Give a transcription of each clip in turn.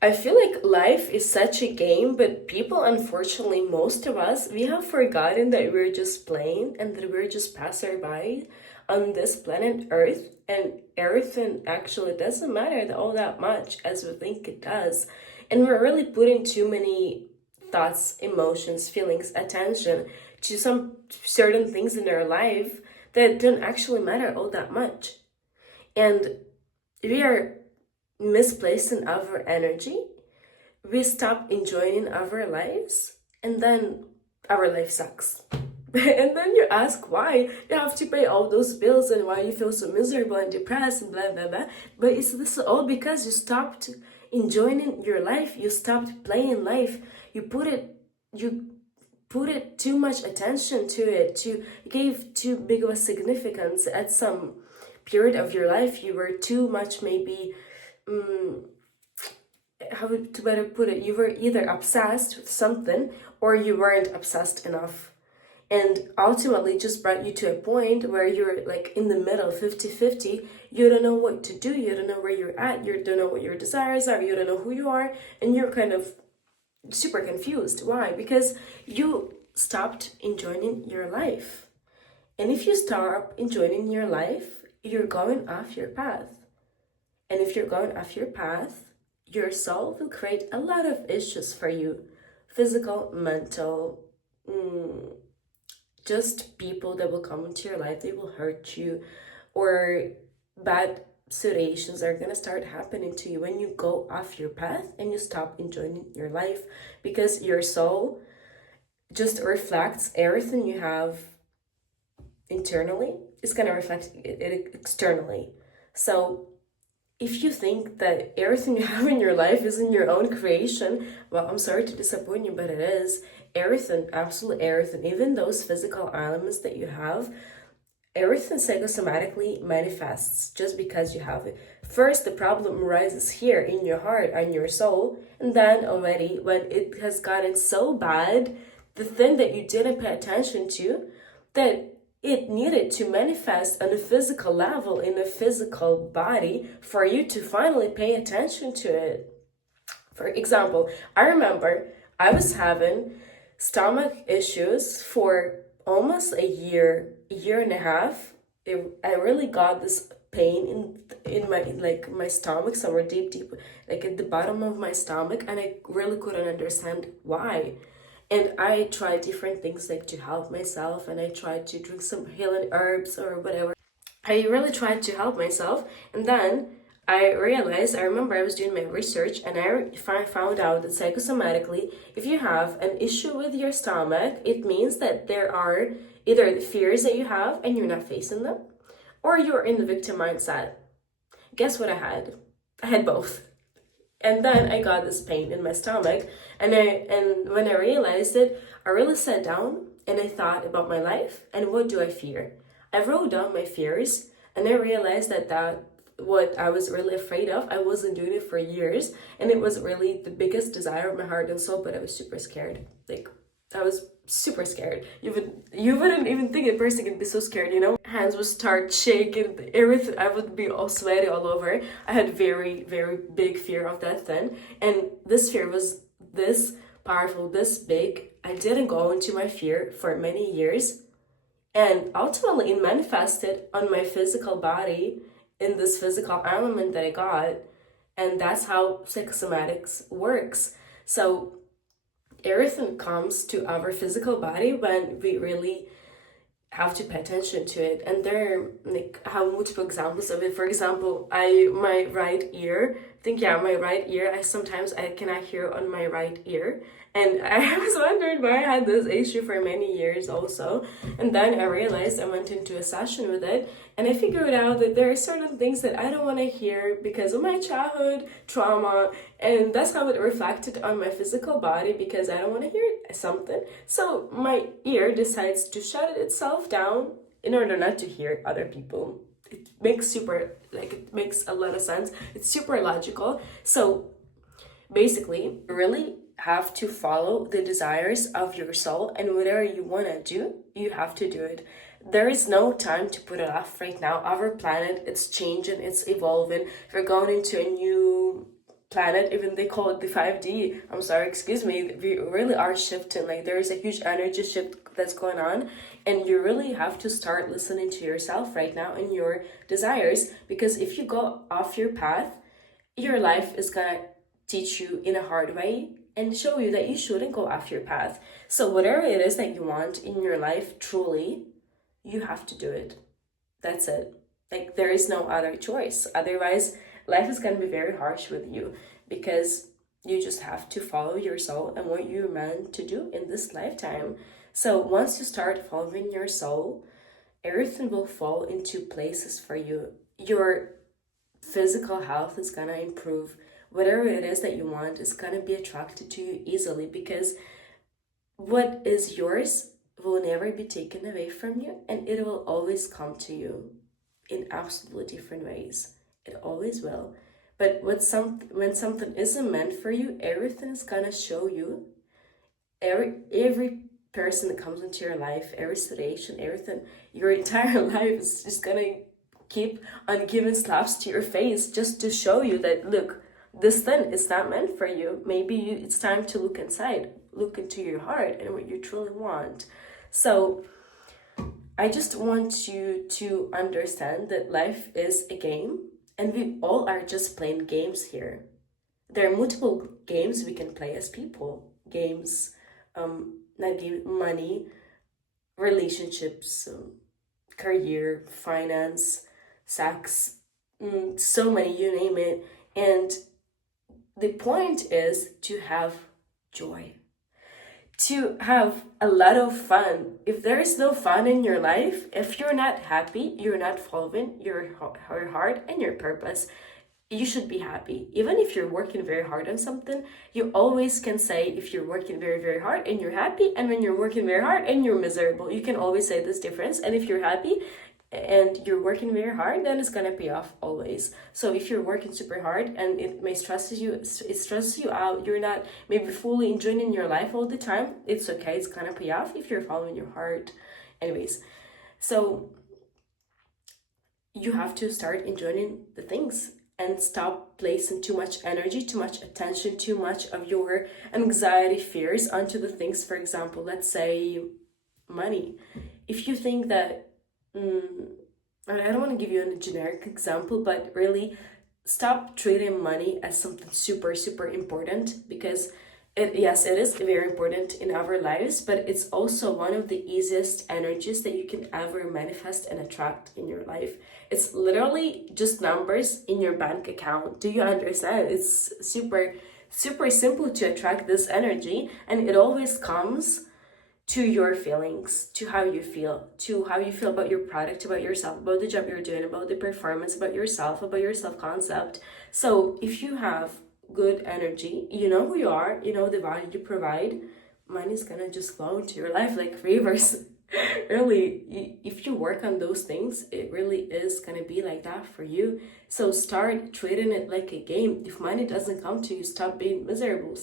I feel like life is such a game, but people, unfortunately, most of us, we have forgotten that we're just playing and that we're just passerby on this planet Earth. And Earth, and actually, it doesn't matter all that much as we think it does. And we're really putting too many thoughts, emotions, feelings, attention to some certain things in our life that don't actually matter all that much. And we are misplacing our energy, we stop enjoying our lives, and then our life sucks. And then you ask why you have to pay all those bills and why you feel so miserable and depressed and blah blah blah. But it's this all because you stopped enjoying your life, you stopped playing life, you put it too much attention to it, you gave too big of a significance at some period of your life. You were too much maybe how to better put it, you were either obsessed with something or you weren't obsessed enough. And ultimately just brought you to a point where you're like in the middle, 50-50. You don't know what to do, you don't know where you're at, you don't know what your desires are, you don't know who you are, and you're kind of super confused. Why? Because you stopped enjoying your life. And if you stop enjoying your life, you're going off your path. And if you're going off your path, your soul will create a lot of issues for you, physical, mental, just people that will come into your life, they will hurt you, or bad situations are gonna start happening to you when you go off your path and you stop enjoying your life, because your soul just reflects everything you have internally, it's gonna reflect it externally. So if you think that everything you have in your life is in your own creation, well, I'm sorry to disappoint you, but it is. Everything, absolutely everything, even those physical elements that you have, everything psychosomatically manifests just because you have it. First, the problem arises here in your heart and your soul, and then already when it has gotten so bad, the thing that you didn't pay attention to, that it needed to manifest on a physical level in a physical body for you to finally pay attention to it. For example, I remember I was having stomach issues for almost a year and a half. I really got this pain in my like my stomach, somewhere deep like at the bottom of my stomach, and I really couldn't understand why. And I tried different things like to help myself, and I tried to drink some healing herbs or whatever. I really tried to help myself, and then I realized, I remember I was doing my research, and I found out that psychosomatically, if you have an issue with your stomach, it means that there are either the fears that you have and you're not facing them, or you're in the victim mindset. Guess what I had? I had both. And then I got this pain in my stomach, and when I realized it, I really sat down and I thought about my life and what do I fear. I wrote down my fears, and I realized that what I was really afraid of, I wasn't doing it for years, and it was really the biggest desire of my heart and soul, but I was super scared. Like, I was super scared. You wouldn't even think a person can be so scared, you know? Hands would start shaking, everything. I would be all sweaty all over. I had very, very big fear of that then. And this fear was this powerful, this big. I didn't go into my fear for many years. And ultimately it manifested on my physical body in this physical element that I got. And that's how psychosomatics works. So everything comes to our physical body when we really have to pay attention to it. And there are like have multiple examples of it. For example, my right ear, I think, yeah, my right ear, I cannot hear on my right ear, and I was wondering why I had this issue for many years also. And then I realized, I went into a session with it, and I figured out that there are certain things that I don't want to hear because of my childhood trauma, and that's how it reflected on my physical body, because I don't want to hear something. So my ear decides to shut itself down in order not to hear other people. It makes a lot of sense. It's super logical. So basically, really have to follow the desires of your soul, and whatever you want to do, you have to do it. There is no time to put it off right now. Our planet, it's changing, it's evolving. We're going into a new planet, even they call it the 5D, I'm sorry, excuse me, we really are shifting. Like there's a huge energy shift that's going on, and you really have to start listening to yourself right now and your desires, because if you go off your path, your life is gonna teach you in a hard way and show you that you shouldn't go off your path. So whatever it is that you want in your life, truly, you have to do it. That's it. Like there is no other choice. Otherwise, life is gonna be very harsh with you, because you just have to follow your soul and what you're meant to do in this lifetime. So once you start following your soul, everything will fall into places for you. Your physical health is gonna improve. Whatever it is that you want is gonna be attracted to you easily, because what is yours will never be taken away from you, and it will always come to you in absolutely different ways. It always will. But when something isn't meant for you, everything is gonna show you. Every person that comes into your life, every situation, everything, your entire life is just gonna keep on giving slaps to your face just to show you that, look, this thing is not meant for you. Maybe it's time to look inside, look into your heart and what you truly want. So I just want you to understand that life is a game, and we all are just playing games here. There are multiple games we can play as people. Games, not game, money, relationships, career, finance, sex, so many, you name it. And the point is to have joy, to have a lot of fun. If there is no fun in your life, if you're not happy, you're not following your heart and your purpose. You should be happy. Even if you're working very hard on something, you always can say if you're working very, very hard and you're happy, and when you're working very hard and you're miserable. You can always say this difference. And if you're happy and you're working very hard, then it's gonna pay off always. So if you're working super hard and it may stresses you, it stresses you out, you're not maybe fully enjoying your life all the time, it's okay, it's gonna pay off if you're following your heart. Anyways, so you have to start enjoying the things and stop placing too much energy, too much attention, too much of your anxiety, fears onto the things. For example, let's say money. If you think that, I don't want to give you a generic example, but really stop treating money as something super, super important, because yes, it is very important in our lives, but it's also one of the easiest energies that you can ever manifest and attract in your life. It's literally just numbers in your bank account. Do you understand? It's super, super simple to attract this energy, and it always comes to your feelings, to how you feel about your product, about yourself, about the job you're doing, about the performance, about yourself, about your self-concept. So if you have good energy, you know who you are, you know the value you provide, money's gonna just flow into your life like rivers. Really, if you work on those things, it really is gonna be like that for you. So start treating it like a game. If money doesn't come to you, stop being miserable.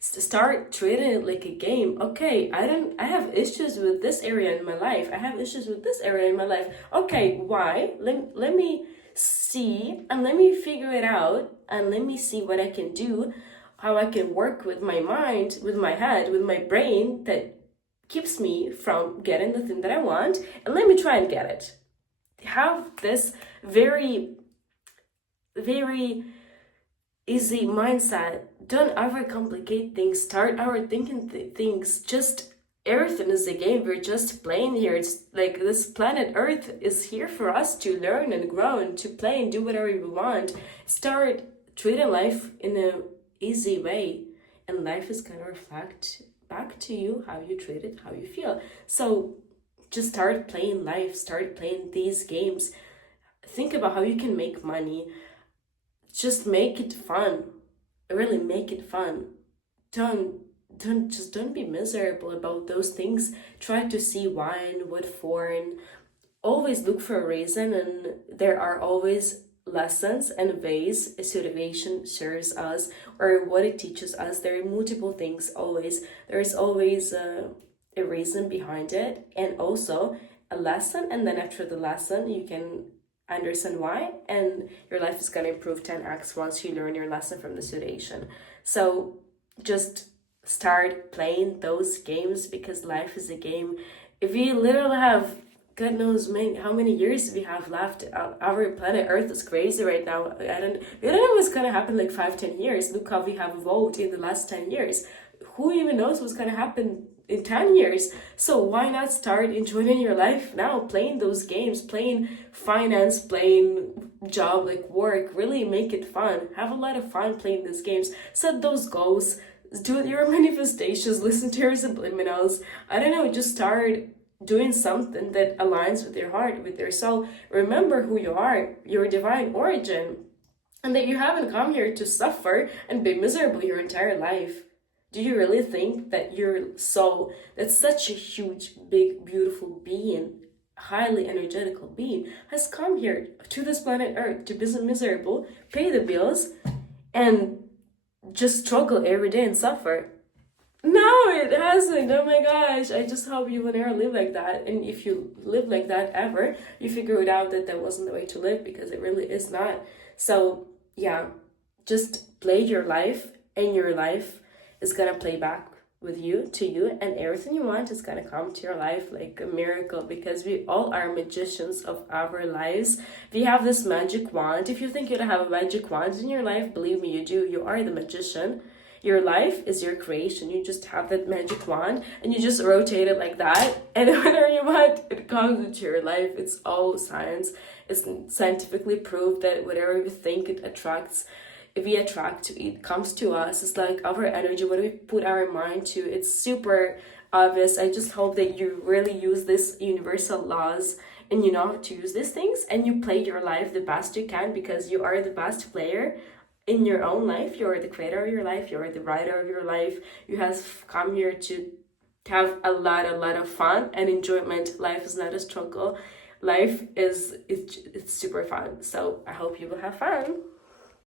Start treating it like a game. Okay, I have issues with this area in my life. I have issues with this area in my life. Okay, why? Let me see and let me figure it out, and let me see what I can do, how I can work with my mind, with my head, with my brain that keeps me from getting the thing that I want, and let me try and get it. Have this very, very easy mindset. Don't overcomplicate things. Start overthinking things. Just everything is a game. We're just playing here. It's like this planet Earth is here for us to learn and grow and to play and do whatever we want. Start treating life in an easy way, and life is gonna reflect back to you how you treat it, how you feel. So just start playing life. Start playing these games. Think about how you can make money. Just make it fun. Really make it fun. Don't be miserable about those things. Try to see why and what for, and always look for a reason, and there are always lessons and ways a situation serves us or what it teaches us. There are multiple things always. There is always a reason behind it, and also a lesson, and then after the lesson you can understand why, and your life is going to improve 10x once you learn your lesson from the situation. So just start playing those games, because life is a game. If we literally have, God knows how many years we have left. Our planet Earth is crazy right now. We don't know what's gonna happen like 5-10 years. Look how we have evolved in the last 10 years. Who even knows what's gonna happen in 10 years? So why not start enjoying your life now, playing those games, playing finance, playing job, like work, really make it fun. Have a lot of fun playing these games. Set those goals, do your manifestations, listen to your subliminals. I don't know, just start doing something that aligns with your heart, with your soul. Remember who you are, your divine origin, and that you haven't come here to suffer and be miserable your entire life. Do you really think that your soul, that's such a huge, big, beautiful being, highly energetical being, has come here to this planet Earth to be miserable, pay the bills, and just struggle every day and suffer? No, it hasn't. Oh my gosh. I just hope you will never live like that. And if you live like that ever, you figure it out that that wasn't the way to live, because it really is not. So, yeah, just play your life, and your life is gonna play back with you, to you, and everything you want is gonna come to your life like a miracle, because we all are magicians of our lives. We have this magic wand. If you think you don't have a magic wand in your life, believe me, you do. You are the magician. Your life is your creation. You just have that magic wand and you just rotate it like that, and whatever you want, it comes into your life. It's all science. It's scientifically proved that whatever we think, it attracts. If we attract to it, comes to us. It's like our energy, what we put our mind to. It's super obvious. I just hope that you really use this universal laws, and you know how to use these things, and you play your life the best you can, because you are the best player in your own life. You're the creator of your life. You're the writer of your life. You have come here to have a lot of fun and enjoyment. Life is not a struggle. Life is, it's super fun. So I hope you will have fun.